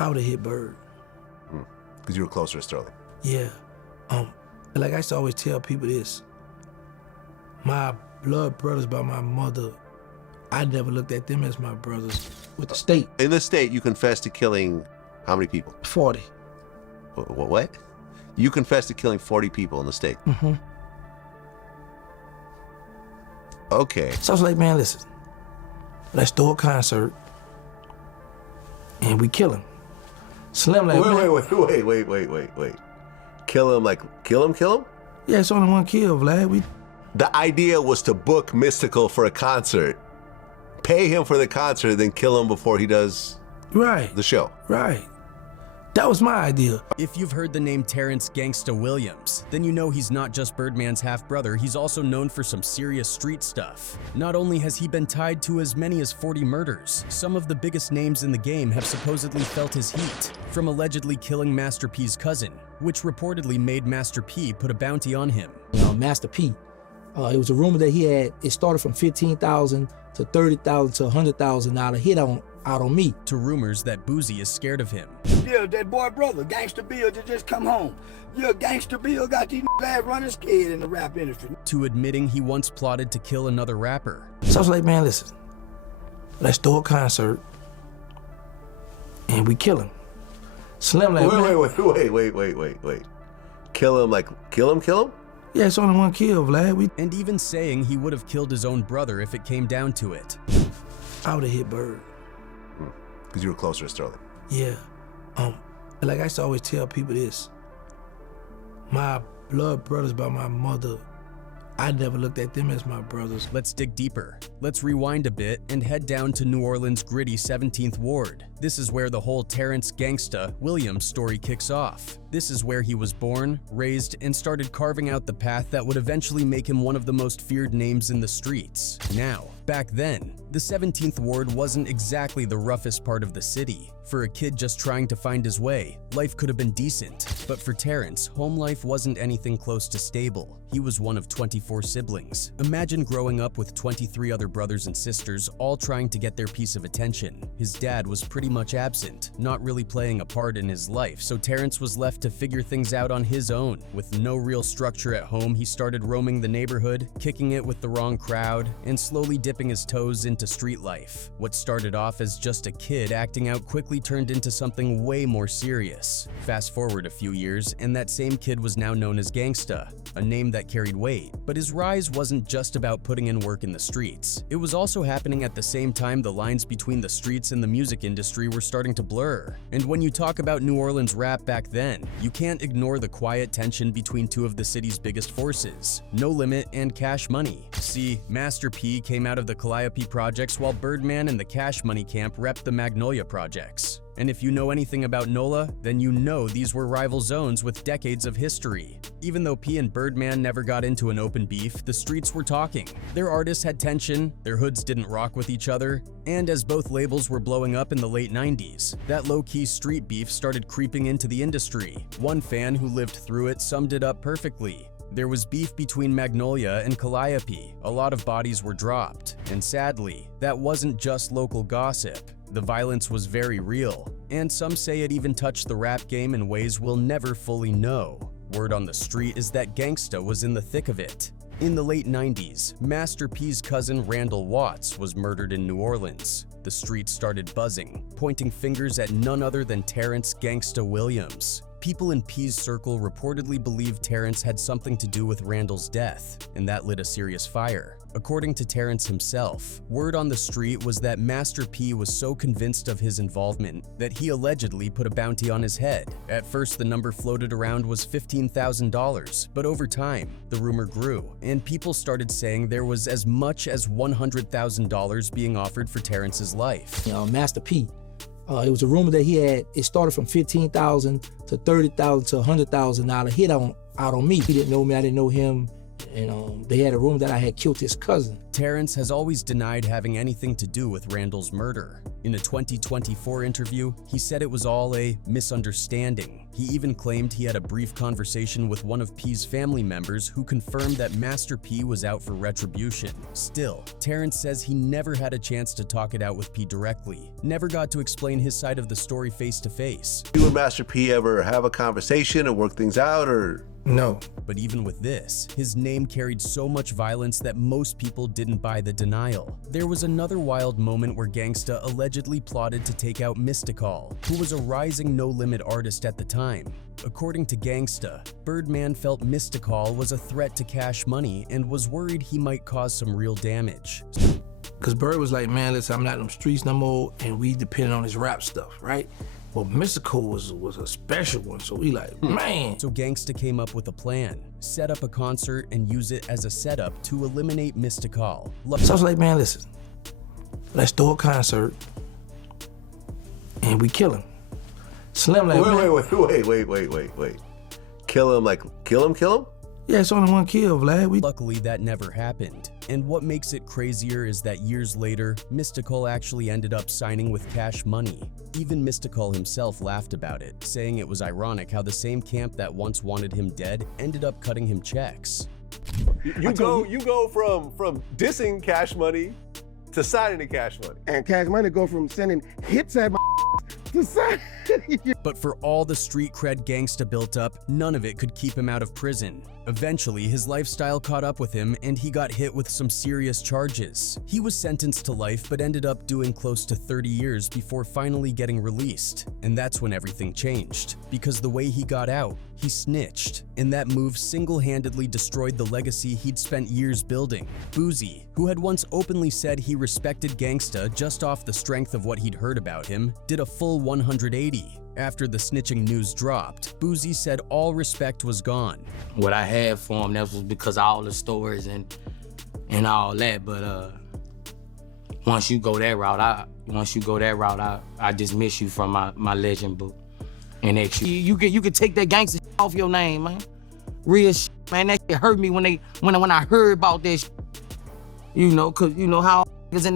I would have hit Bird. Because you were closer to Sterling. Yeah. Like I used to always tell people this. My blood brothers by my mother, I never looked at them as my brothers. With the state. In the state, you confessed to killing how many people? 40. What? You confessed to killing 40 people in the state? Mm-hmm. Okay. So I was like, man, listen. Let's throw a concert and we kill him. Slim like, wait. Kill him, like, kill him? Yeah, it's only one kill, Vlad. The idea was to book Mystical for a concert, pay him for the concert, then kill him before he does the show. Right. That was my idea. If you've heard the name Terrance Gangsta Williams, then you know he's not just Birdman's half-brother, he's also known for some serious street stuff. Not only has he been tied to as many as 40 murders, some of the biggest names in the game have supposedly felt his heat, from allegedly killing Master P's cousin, which reportedly made Master P put a bounty on him. Master P, it was a rumor that he had, it started from 15,000 to 30,000 to 100,000 out on me. To rumors that Boosie is scared of him. Yeah, that boy brother, Gangsta Bill, just come home. Yeah, Gangsta Bill got these ass running scared in the rap industry. To admitting he once plotted to kill another rapper. So I was like, man, listen. Let's throw a concert and we kill him. Slim like, Wait. Kill him, like, kill him? Yeah, it's only one kill, Vlad. And even saying he would have killed his own brother if it came down to it. I would have hit Bird. Because you were closer to Sterling. Yeah. Like I used to always tell people this. My blood brothers by my mother, I never looked at them as my brothers. Let's dig deeper. Let's rewind a bit and head down to New Orleans' gritty 17th Ward. This is where the whole Terrance Gangsta Williams story kicks off. This is where he was born, raised, and started carving out the path that would eventually make him one of the most feared names in the streets. Now, back then, the 17th Ward wasn't exactly the roughest part of the city. For a kid just trying to find his way, life could have been decent. But for Terrance, home life wasn't anything close to stable. He was one of 24 siblings. Imagine growing up with 23 other brothers and sisters, all trying to get their piece of attention. His dad was pretty much absent, not really playing a part in his life, so Terrance was left to figure things out on his own. With no real structure at home, he started roaming the neighborhood, kicking it with the wrong crowd, and slowly dipping his toes into street life. What started off as just a kid acting out quickly turned into something way more serious. Fast forward a few years, and that same kid was now known as Gangsta, a name that carried weight. But his rise wasn't just about putting in work in the streets. It was also happening at the same time the lines between the streets and the music industry were starting to blur. And when you talk about New Orleans rap back then, you can't ignore the quiet tension between two of the city's biggest forces, No Limit and Cash Money. See, Master P came out of the Calliope projects while Birdman and the Cash Money camp repped the Magnolia projects. And if you know anything about NOLA, then you know these were rival zones with decades of history. Even though P and Birdman never got into an open beef, the streets were talking. Their artists had tension, their hoods didn't rock with each other, and as both labels were blowing up in the late 90s, that low-key street beef started creeping into the industry. One fan who lived through it summed it up perfectly. There was beef between Magnolia and Calliope. A lot of bodies were dropped. And sadly, that wasn't just local gossip. The violence was very real, and some say it even touched the rap game in ways we'll never fully know. Word on the street is that Gangsta was in the thick of it. In the late 90s, Master P's cousin Randall Watts was murdered in New Orleans. The streets started buzzing, pointing fingers at none other than Terrance Gangsta Williams. People in P's circle reportedly believed Terrance had something to do with Randall's death, and that lit a serious fire. According to Terrance himself, word on the street was that Master P was so convinced of his involvement that he allegedly put a bounty on his head. At first, the number floated around was $15,000, but over time, the rumor grew, and people started saying there was as much as $100,000 being offered for Terrance's life. Master P, it was a rumor that he had, it started from 15,000 to 30,000 to 100,000 out on me. He didn't know me, I didn't know him. And they had a room that I had killed his cousin. Terrance has always denied having anything to do with Randall's murder. In a 2024 interview, he said it was all a misunderstanding. He even claimed he had a brief conversation with one of P's family members who confirmed that Master P was out for retribution. Still, Terrance says he never had a chance to talk it out with P directly, never got to explain his side of the story face to face. You and Master P ever have a conversation and work things out, or? No. But even with this, his name carried so much violence that most people didn't buy the denial. There was another wild moment where Gangsta allegedly plotted to take out Mystikal, who was a rising no-limit artist at the time. According to Gangsta, Birdman felt Mystikal was a threat to Cash Money and was worried he might cause some real damage. Because Bird was like, man, listen, I'm not in them streets no more, and we depended on his rap stuff, right? Well, Mystical was a special one, so we like, man. So Gangsta came up with a plan, set up a concert and use it as a setup to eliminate Mystikal. So I was like, man, listen, let's throw a concert and we kill him. Slim like, Wait. Kill him? Yeah, it's only one kill, Vlad. Luckily, that never happened. And what makes it crazier is that years later, Mystikal actually ended up signing with Cash Money. Even Mystikal himself laughed about it, saying it was ironic how the same camp that once wanted him dead ended up cutting him checks. You go from dissing Cash Money to signing to Cash Money. And Cash Money go from sending hits at my to sign. But for all the street cred Gangsta built up, none of it could keep him out of prison. Eventually, his lifestyle caught up with him and he got hit with some serious charges. He was sentenced to life but ended up doing close to 30 years before finally getting released. And that's when everything changed. Because the way he got out, he snitched. And that move single-handedly destroyed the legacy he'd spent years building. Boosie, who had once openly said he respected Gangsta just off the strength of what he'd heard about him, did a full 180. After the snitching news dropped, Boosie said all respect was gone. What I had for him, that was because of all the stories and all that. But once you go that route, I dismiss you from my legend book. And that you could take that gangster off your name, man. Real shit, man. That shit hurt me when I heard about that shit. You know, cause you know how niggas in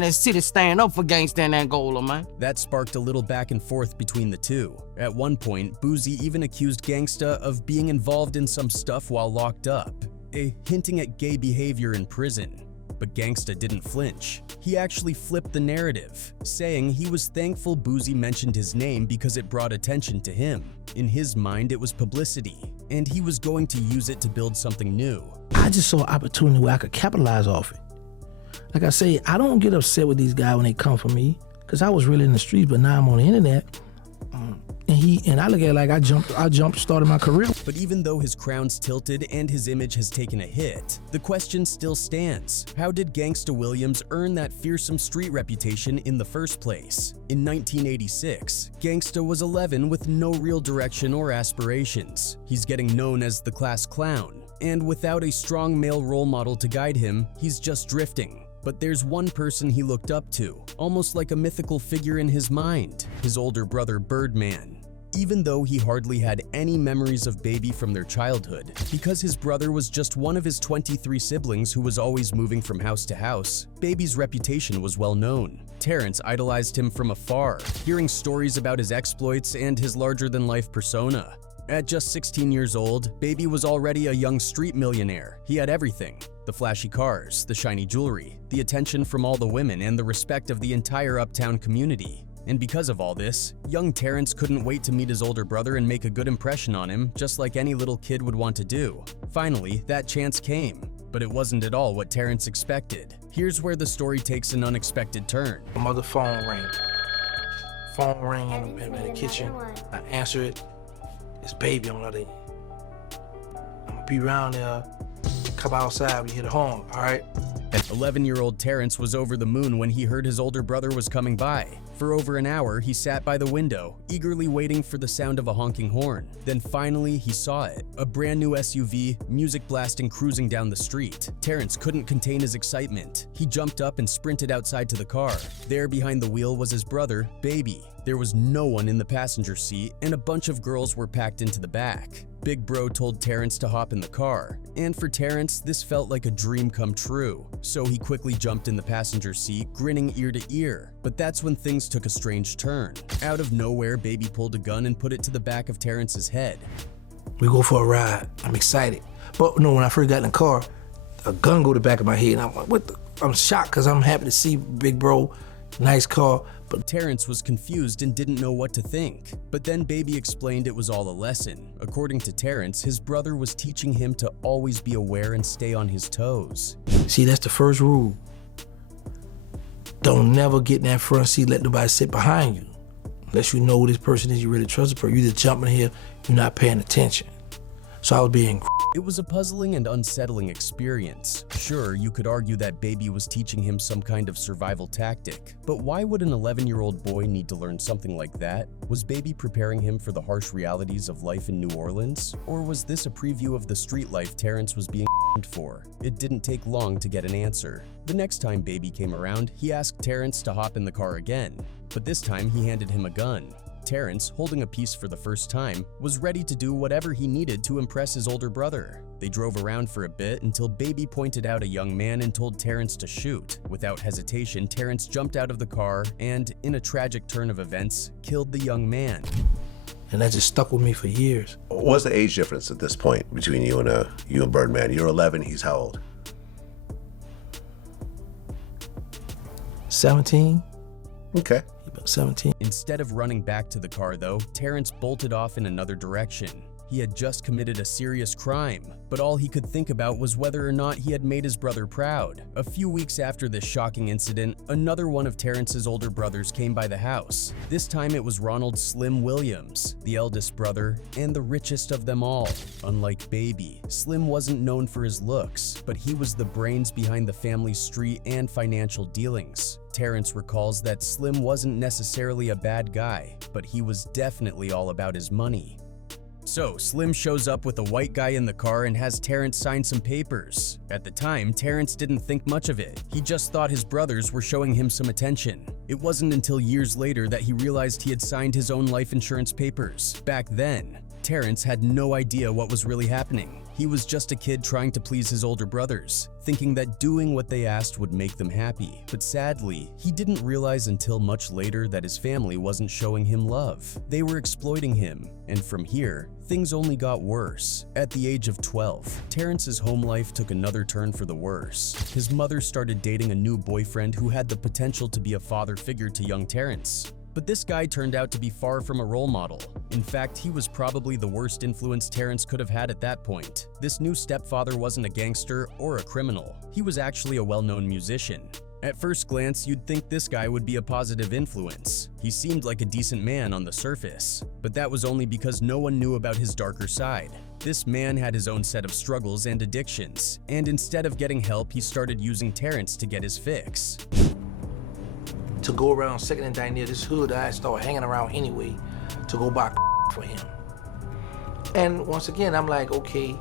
that city stand up for gangsta and Angola, man. That sparked a little back and forth between the two. At one point, Boosie even accused Gangsta of being involved in some stuff while locked up, hinting at gay behavior in prison. But Gangsta didn't flinch. He actually flipped the narrative, saying he was thankful Boosie mentioned his name because it brought attention to him. In his mind, it was publicity, and he was going to use it to build something new. I just saw an opportunity where I could capitalize off it. Like I say, I don't get upset with these guys when they come for me, because I was really in the streets, but now I'm on the internet. And I look at it like I jumped, started my career. But even though his crown's tilted and his image has taken a hit, the question still stands. How did Gangsta Williams earn that fearsome street reputation in the first place? In 1986, Gangsta was 11 with no real direction or aspirations. He's getting known as the class clown. And without a strong male role model to guide him, he's just drifting. But there's one person he looked up to, almost like a mythical figure in his mind, his older brother Birdman. Even though he hardly had any memories of Baby from their childhood, because his brother was just one of his 23 siblings who was always moving from house to house, Baby's reputation was well known. Terrance idolized him from afar, hearing stories about his exploits and his larger-than-life persona. At just 16 years old, Baby was already a young street millionaire. He had everything: the flashy cars, the shiny jewelry, the attention from all the women, and the respect of the entire uptown community. And because of all this, young Terrance couldn't wait to meet his older brother and make a good impression on him, just like any little kid would want to do. Finally, that chance came, but it wasn't at all what Terrance expected. Here's where the story takes an unexpected turn. My mother's phone rang. Phone rang in the kitchen. I answer it. It's Baby on the other end. I'm gonna be around there. Come outside when you hear the horn, all right? 11-year-old Terrance was over the moon when he heard his older brother was coming by. For over an hour, he sat by the window, eagerly waiting for the sound of a honking horn. Then finally, he saw it. A brand new SUV, music blasting, cruising down the street. Terrance couldn't contain his excitement. He jumped up and sprinted outside to the car. There behind the wheel was his brother, Baby. There was no one in the passenger seat, and a bunch of girls were packed into the back. Big Bro told Terrance to hop in the car, and for Terrance, this felt like a dream come true. So he quickly jumped in the passenger seat, grinning ear to ear. But that's when things took a strange turn. Out of nowhere, Baby pulled a gun and put it to the back of Terrance's head. We go for a ride. I'm excited. But no, when I first got in the car, a gun go to the back of my head, and I'm like, what the? I'm shocked because I'm happy to see Big Bro, nice car. But Terrance was confused and didn't know what to think. But then Baby explained it was all a lesson. According to Terrance, his brother was teaching him to always be aware and stay on his toes. See, that's the first rule. Don't never get in that front seat, let nobody sit behind you. Unless you know who this person is, you really trust the person. You just jumping here, you're not paying attention. So I was being. It was a puzzling and unsettling experience. Sure, you could argue that Baby was teaching him some kind of survival tactic, but why would an 11-year-old boy need to learn something like that? Was Baby preparing him for the harsh realities of life in New Orleans? Or was this a preview of the street life Terrance was being for? It didn't take long to get an answer. The next time Baby came around, he asked Terrance to hop in the car again, but this time he handed him a gun. Terrance, holding a piece for the first time, was ready to do whatever he needed to impress his older brother. They drove around for a bit until Baby pointed out a young man and told Terrance to shoot. Without hesitation, Terrance jumped out of the car and, in a tragic turn of events, killed the young man. And that just stuck with me for years. What's the age difference at this point between you and Birdman? You're 11, he's how old? 17. Okay. 17. Instead of running back to the car, though, Terrance bolted off in another direction. He had just committed a serious crime, but all he could think about was whether or not he had made his brother proud. A few weeks after this shocking incident, another one of Terrance's older brothers came by the house. This time it was Ronald Slim Williams, the eldest brother and the richest of them all. Unlike Baby, Slim wasn't known for his looks, but he was the brains behind the family's street and financial dealings. Terrance recalls that Slim wasn't necessarily a bad guy, but he was definitely all about his money. So, Slim shows up with a white guy in the car and has Terrance sign some papers. At the time, Terrance didn't think much of it. He just thought his brothers were showing him some attention. It wasn't until years later that he realized he had signed his own life insurance papers. Back then, Terrance had no idea what was really happening. He was just a kid trying to please his older brothers, thinking that doing what they asked would make them happy. But sadly, he didn't realize until much later that his family wasn't showing him love. They were exploiting him, and from here, things only got worse. At the age of 12, Terrance's home life took another turn for the worse. His mother started dating a new boyfriend who had the potential to be a father figure to young Terrance. But this guy turned out to be far from a role model. In fact, he was probably the worst influence Terrance could have had at that point. This new stepfather wasn't a gangster or a criminal. He was actually a well-known musician. At first glance, you'd think this guy would be a positive influence. He seemed like a decent man on the surface, but that was only because no one knew about his darker side. This man had his own set of struggles and addictions, and instead of getting help, he started using Terrance to get his fix. To go around second and down near this hood, I started hanging around anyway to go buy for him. And once again, I'm like, okay,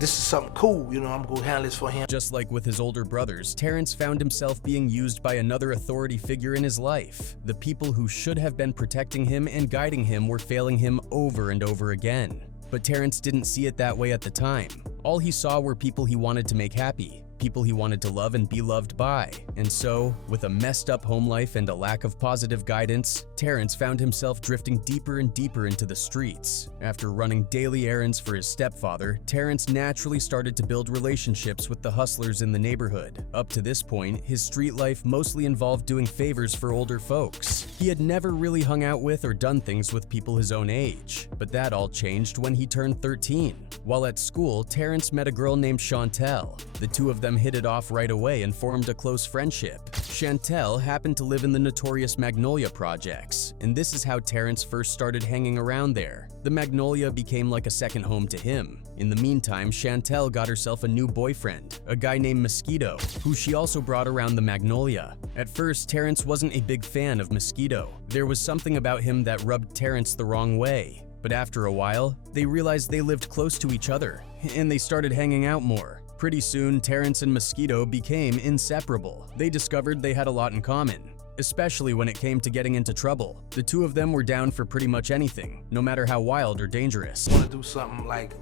this is something cool, you know, I'm gonna go handle this for him. Just like with his older brothers, Terrance found himself being used by another authority figure in his life. The people who should have been protecting him and guiding him were failing him over and over again. But Terrance didn't see it that way at the time. All he saw were people he wanted to make happy, people he wanted to love and be loved by. And so, with a messed up home life and a lack of positive guidance, Terrance found himself drifting deeper and deeper into the streets. After running daily errands for his stepfather, Terrance naturally started to build relationships with the hustlers in the neighborhood. Up to this point, his street life mostly involved doing favors for older folks. He had never really hung out with or done things with people his own age. But that all changed when he turned 13. While at school, Terrance met a girl named Chantel. The two of them hit it off right away and formed a close friendship. Chantel happened to live in the notorious Magnolia projects, and this is how Terrance first started hanging around there. The Magnolia became like a second home to him. In the meantime, Chantel got herself a new boyfriend, a guy named Mosquito, who she also brought around the Magnolia. At first, Terrance wasn't a big fan of Mosquito. There was something about him that rubbed Terrance the wrong way. But after a while, they realized they lived close to each other, and they started hanging out more. Pretty soon, Terrance and Mosquito became inseparable. They discovered they had a lot in common. especially when it came to getting into trouble. The two of them were down for pretty much anything, no matter how wild or dangerous. Want to do something like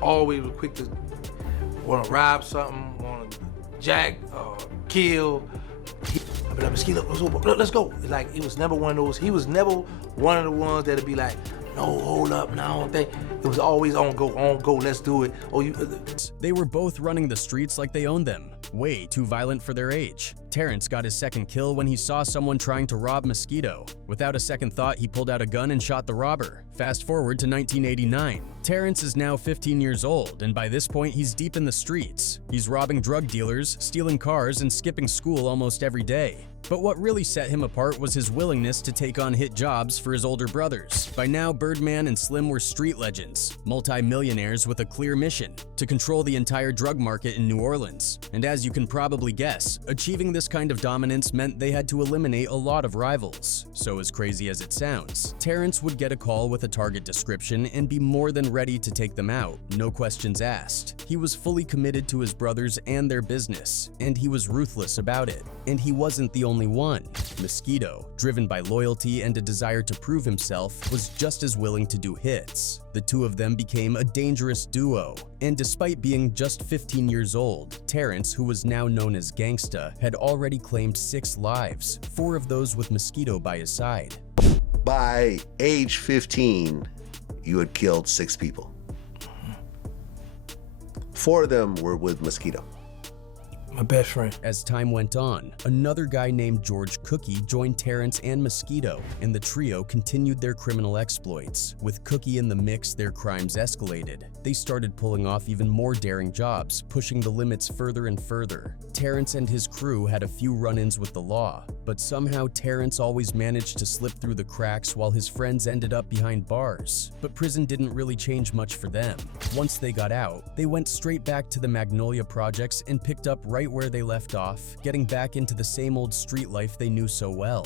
always quick to want to rob something, want to jack, kill. I'd be like, Mosquito, let's go. Like, it was never one of those. He was never one of the ones that'd be like, no, hold up, no, I don't think. It was always on go, let's do it. They were both running the streets like they owned them. Way too violent for their age. Terrance got his second kill when he saw someone trying to rob Mosquito. Without a second thought, he pulled out a gun and shot the robber. Fast forward to 1989. Terrance is now 15 years old, and by this point, he's deep in the streets. He's robbing drug dealers, stealing cars, and skipping school almost every day. But what really set him apart was his willingness to take on hit jobs for his older brothers. By now, Birdman and Slim were street legends, multi-millionaires with a clear mission: to control the entire drug market in New Orleans. And as you can probably guess, achieving this kind of dominance meant they had to eliminate a lot of rivals. So as crazy as it sounds, Terrance would get a call with a target description and be more than ready to take them out, no questions asked. He was fully committed to his brothers and their business, and he was ruthless about it. And he wasn't the only one. Mosquito, driven by loyalty and a desire to prove himself, was just as willing to do hits. The two of them became a dangerous duo, and despite being just 15 years old, Terrance, who was now known as Gangsta, had already claimed 6 lives, 4 of those with Mosquito by his side. By age 15, you had killed 6 people. 4 of them were with Mosquito. My best friend. As time went on, another guy named George Cookie joined Terrance and Mosquito, and the trio continued their criminal exploits. With Cookie in the mix, their crimes escalated. They started pulling off even more daring jobs, pushing the limits further and further. Terrance and his crew had a few run-ins with the law, but somehow Terrance always managed to slip through the cracks while his friends ended up behind bars. But prison didn't really change much for them. Once they got out, they went straight back to the Magnolia projects and picked up right where they left off, getting back into the same old street life they knew so well.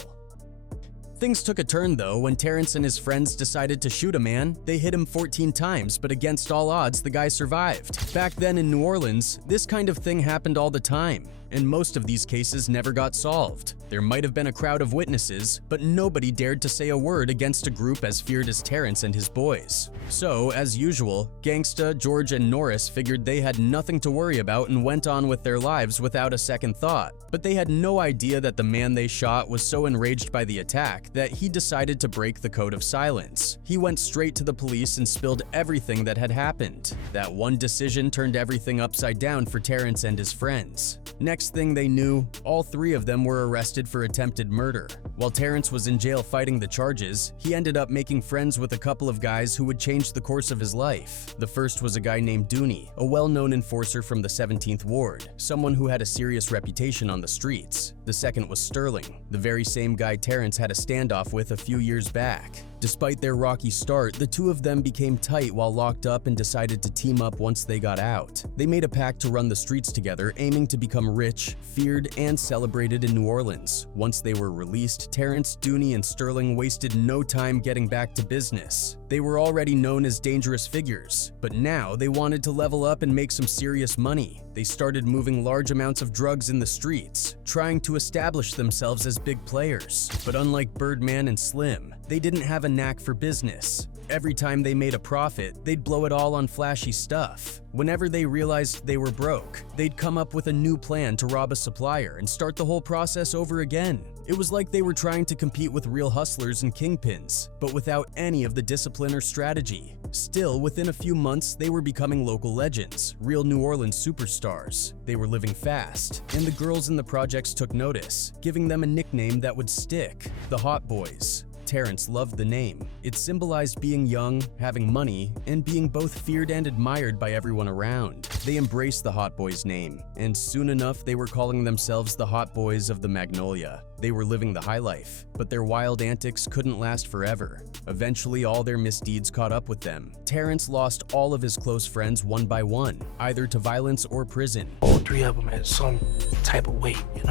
Things took a turn though when Terrance and his friends decided to shoot a man. They hit him 14 times, but against all odds, the guy survived. Back then in New Orleans, this kind of thing happened all the time, and most of these cases never got solved. There might have been a crowd of witnesses, but nobody dared to say a word against a group as feared as Terrance and his boys. So, as usual, Gangsta, George, and Norris figured they had nothing to worry about and went on with their lives without a second thought. But they had no idea that the man they shot was so enraged by the attack that he decided to break the code of silence. He went straight to the police and spilled everything that had happened. That one decision turned everything upside down for Terrance and his friends. Next thing they knew, all 3 of them were arrested for attempted murder. While Terrance was in jail fighting the charges, he ended up making friends with a couple of guys who would change the course of his life. The first was a guy named Dooney, a well-known enforcer from the 17th Ward, someone who had a serious reputation on the streets. The second was Sterling, the very same guy Terrance had a standoff with a few years back. Despite their rocky start, the two of them became tight while locked up and decided to team up once they got out. They made a pact to run the streets together, aiming to become rich, feared, and celebrated in New Orleans. Once they were released, Terrance, Dooney, and Sterling wasted no time getting back to business. They were already known as dangerous figures, but now they wanted to level up and make some serious money. They started moving large amounts of drugs in the streets, trying to establish themselves as big players. But unlike Birdman and Slim, they didn't have a knack for business. Every time they made a profit, they'd blow it all on flashy stuff. Whenever they realized they were broke, they'd come up with a new plan to rob a supplier and start the whole process over again. It was like they were trying to compete with real hustlers and kingpins, but without any of the discipline or strategy. Still, within a few months, they were becoming local legends, real New Orleans superstars. They were living fast, and the girls in the projects took notice, giving them a nickname that would stick: the Hot Boys. Terrance loved the name. It symbolized being young, having money, and being both feared and admired by everyone around. They embraced the Hot Boys name, and soon enough they were calling themselves the Hot Boys of the Magnolia. They were living the high life, but their wild antics couldn't last forever. Eventually, all their misdeeds caught up with them. Terrance lost all of his close friends one by one, either to violence or prison. All 3 of them had some type of weight, and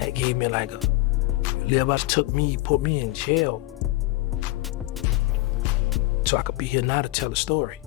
that gave me like a... Everybody took me, put me in jail, so I could be here now to tell the story.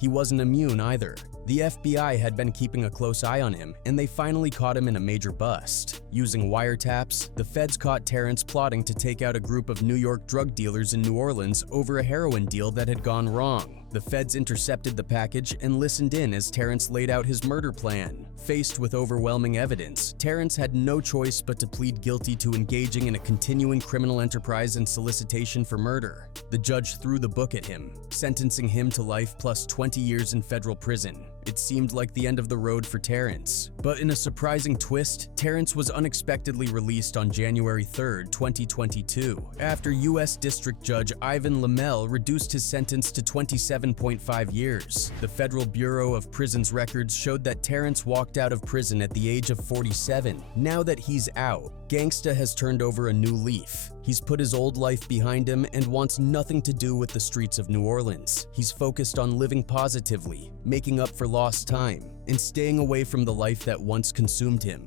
He wasn't immune either. The FBI had been keeping a close eye on him, and they finally caught him in a major bust. Using wiretaps, the feds caught Terrance plotting to take out a group of New York drug dealers in New Orleans over a heroin deal that had gone wrong. The feds intercepted the package and listened in as Terrance laid out his murder plan. Faced with overwhelming evidence, Terrance had no choice but to plead guilty to engaging in a continuing criminal enterprise and solicitation for murder. The judge threw the book at him, sentencing him to life plus 20 years in federal prison. It seemed like the end of the road for Terrance. But in a surprising twist, Terrance was unexpectedly released on January 3, 2022, after U.S. District Judge Ivan Lamel reduced his sentence to 27.5 years. The Federal Bureau of Prisons records showed that Terrance walked out of prison at the age of 47. Now that he's out, Gangsta has turned over a new leaf. He's put his old life behind him and wants nothing to do with the streets of New Orleans. He's focused on living positively, making up for lost time, and staying away from the life that once consumed him.